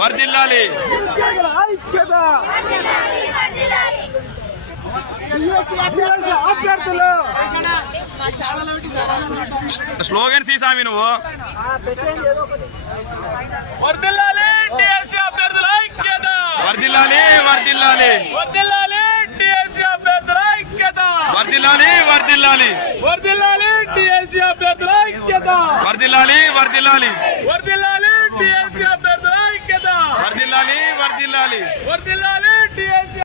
వర్ధిల్లాలి స్లోగన్స్ ఈ సామి నువ్వు వర్ధిల్లాలి టీఎస్సీ అభ్యర్థుల ఐక్యత వర్ధిల్లాలి వర్ధిల్లాలి వర్ధిల్లాలి టీఎస్సీ అభ్యర్థుల ఐక్యత వర్ధిల్లాలి వర్ధిల్లాలి వర్ధిల్లాలి టీఎస్సీ అభ్యర్థుల ఐక్యత వర్ధిల్లాలి వర్ధిల్లాలి వర్ధిల్లాలి టీఎస్సీ అభ్యర్థుల ఐక్యత వర్ధిల్లాలి వర్ధిల్లాలి వర్ధిల్లాలి